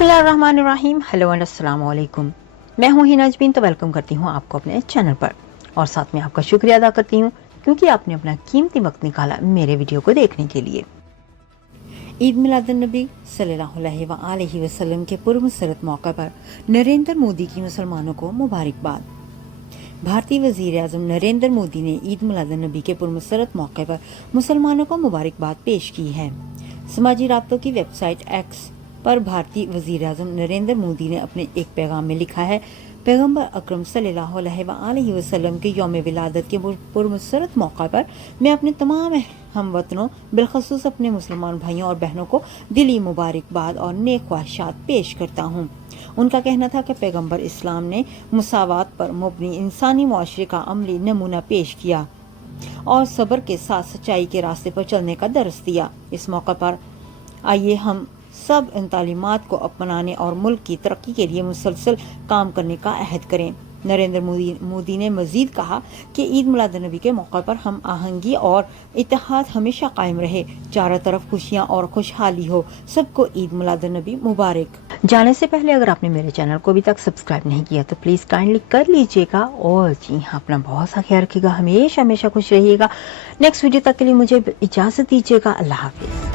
बिस्मिल्लाहिर्रहमानिर्रहीम। Hello and अस्सलाम वालेकुम। मैं हूँ हिना अजमीन, तो वेलकम करती हूँ आपको अपने चैनल पर और साथ में आपका शुक्रिया अदा करती हूँ क्योंकि आपने अपना कीमती वक्त निकाला मेरे वीडियो को देखने के लिए। ईद मिलादुन्नबी सल्लल्लाहु अलैहि वसल्लम के पूर्व मसरत मौके पर नरेंद्र मोदी की मुसलमानों को मुबारकबाद। भारतीय वजीर आजम नरेंद्र मोदी ने ईद मिलादुन्नबी के पूर्व मसरत मौके पर मुसलमानों को मुबारकबाद पेश की है। समाजी राब्तों की वेबसाइट एक्स पर भारतीय वजीर आजम नरेंद्र मोदी ने अपने एक पैगाम में लिखा है, पैगम्बर अकरम सल्लल्लाहु अलैहि वसल्लम के यौम विलादत के पुरमसरत मौका पर मैं अपने तमाम हमवतनों बिलखसूस अपने मुसलमान भाइयों और बहनों को दिली मुबारकबाद और नेक ख्वाहिशात पेश करता हूँ। उनका कहना था कि पैगम्बर इस्लाम ने मुसावात पर मुबनी इंसानी मुआशरे का अमली नमूना पेश किया और सब्र के साथ सच्चाई के रास्ते पर चलने का दर्स दिया। इस मौके पर आइए हम सब इन तालीमात को अपनाने और मुल्क की तरक्की के लिए मुसलसल काम करने का अहद करें। नरेंद्र मोदी ने मजीद कहा कि ईद मिलादुन्नबी के मौके पर हम आहंगी और इत्तेहाद हमेशा कायम रहे, चारों तरफ खुशियाँ और खुशहाली हो। सबको ईद मिलादुन्नबी मुबारक। जाने से पहले अगर आपने मेरे चैनल को अभी तक सब्सक्राइब नहीं किया तो प्लीज़ काइंडली कर लीजिएगा और जी हाँ, अपना बहुत सा ख्याल रखिएगा, हमेशा खुश रहिएगा। नेक्स्ट वीडियो तक के लिए मुझे इजाज़त दीजिएगा। अल्लाह हाफिज़।